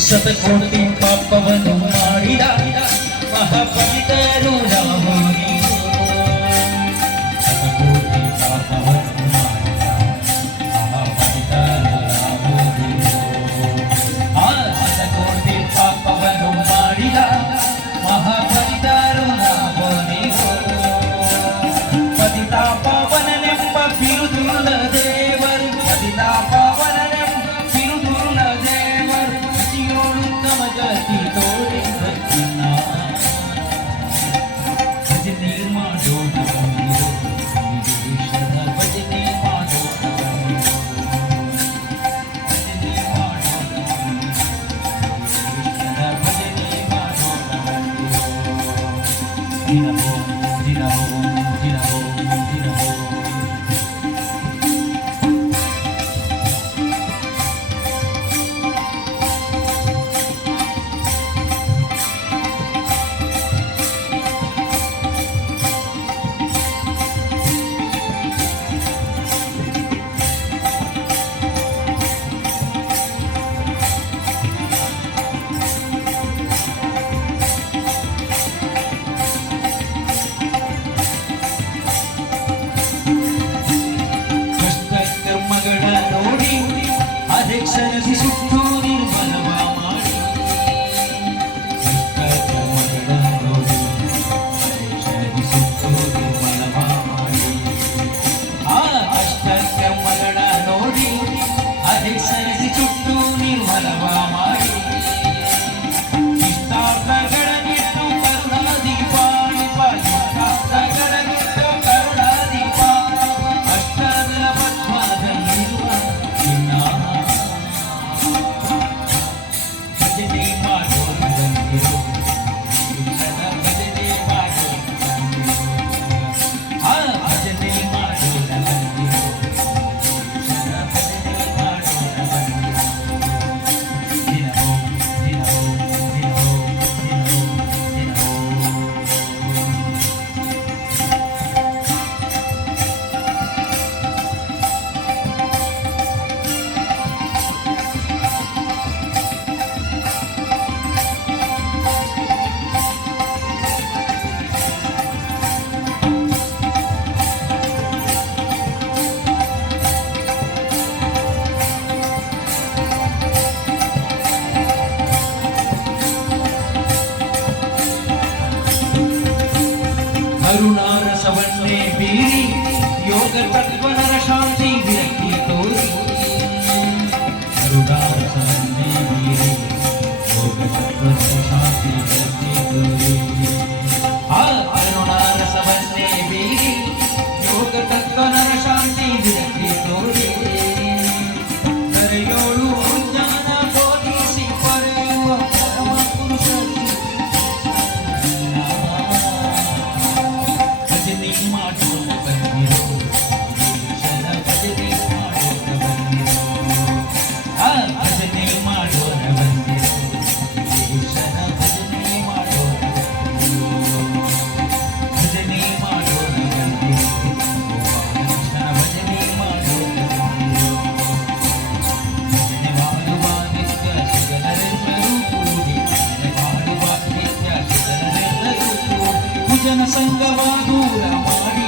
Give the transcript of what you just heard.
ಶತಕೋಟಿ ಪಾಪವನ್ನು ಮಾಡಿದ ಮಹಾಪವಿತರು ನಾವು ಶತಕೋಟಿ ಪಾಪವನ್ನು ಮಾಡಿದ ಮಹಾಪವಿತರು ನಾವು ಶತಕೋಟಿ ಪಾಪವನ್ನು ಮಾಡಿದ ಮಹಾಪವಿತರು ನಾವು ಪತಿತ ಪಾವನನೆಂಬ ಬಿರುದುಳ್ಳ ದೇವರು ಪತಿತ ಪಾವನನೆಂಬ ಬಿರುದುಳ್ಳ ದೇವರು ಜಗತಿ ತೋರಿ ಸತ್ತಿನ ಭಜನೆ ಮಾಡೋಣ ವಿದೇಶದ ಭಜನೆ ಮಾಡೋಣ ಭಜನೆ ಮಾಡೋಣ ವಿದೇಶದ ಭಜನೆ ಮಾಡೋಣ ದಿನವೋ ದಿನವೋ ದಿನವೋ ದಿನವೋ ಅಧ್ಯಕ್ಷನಿಸಿ ಸುಟ್ಟು ನಿರ್ಮಲವ ಮಾಡಿ ಅಧ್ಯಕ್ಷನಿಸಿ ಸುಟ್ಟು ನಿರ್ಮಲವ ಮಾಡಿ ಆ ಅಷ್ಟಕ್ರಮಗಳ ನೋಡಿ ಅಧ್ಯಕ್ಷನಿಸಿ ಸುಟ್ಟು ನಿರ್ಮಲವ ಮಾಡಿ ಇಷ್ಟಾರ್ಥಗಳನ್ನಿಟ್ಟು ಕರುಣಾದೀಪ ಇಷ್ಟಾರ್ಥಗಳನ್ನಿಟ್ಟು ಕರುಣಾದೀಪ ಅಷ್ಟದಲ ಪದ್ಮದಲ್ಲಿರುವ ಭಜನೆ ಮಾಡೋಣ ಬಂದಿರೋ ಭಜನೆ ಮಾಡೋಣ ಭಜನೆ ಮಾಡೋಣ ಬಂದಿರೋ ಭಜನೆ ಮಾಡೋಣ ಬಂದಿರೋ ದಿನವೋ ದಿನವೋ ದಿನವೋ ದಿನವೋ ದಿನವೋ ಕರುಣಾರಸವನ್ನೇ ಬೀರಿ ಯೋಗ ತತ್ವನರ ಶಾಂತಿ ವಿರಕ್ತಿ ತೋರಿ ಕರುಣಾರಸವನ್ನೇ ಬೀರಿ ಯೋಗ ತತ್ವನರ ಶಾಂತಿ ವಿರಕ್ತಿ ತೋರಿ ಕರುಣಾರಸವನ್ನೇ ಬೀರಿ ಯೋಗ ತತ್ವನರ ಶಾಂತಿ ವಿರಕ್ತಿ ತೋರಿ ಕರೆಯೋಳು ಜ್ಞಾನ ಬೋಧಿಸಿ ಪಡೆಯುವ ಪರಮ ಪುರುಷರು ಭಜನೆ ಮಾಡೋಣ ಬಂದಿರೋ ದೇಶದ ಭಜನೆ ಮಾಡೋಣ ಬಂದಿರೋ ಭಜನೆ ಮಾಡೋಣ ಬಂದಿರೋ ದೇಶದ ಭಜನೆ ಮಾಡೋಣ ಬಂದಿರೋ ಭಜನೆ ಮಾಡೋಣ ಬಂದಿರೋ ಗೋಪಾಲಕೃಷ್ಣನ ಭಜನೆ ಮಾಡೋಣ ಬಂದಿರೋ ಭಜನೆ ಮಾಡುವ ನಿತ್ಯ ಸುಗನರೆಲ್ಲರೂ ಕೂಡಿ ಭಜನೆ ಮಾಡುವ ನಿತ್ಯ ಸುಗನರೆಲ್ಲರೂ ಕೂಡಿ ಭುಜನ ಸಂಗವ ದೂರ ಮಾಡಿ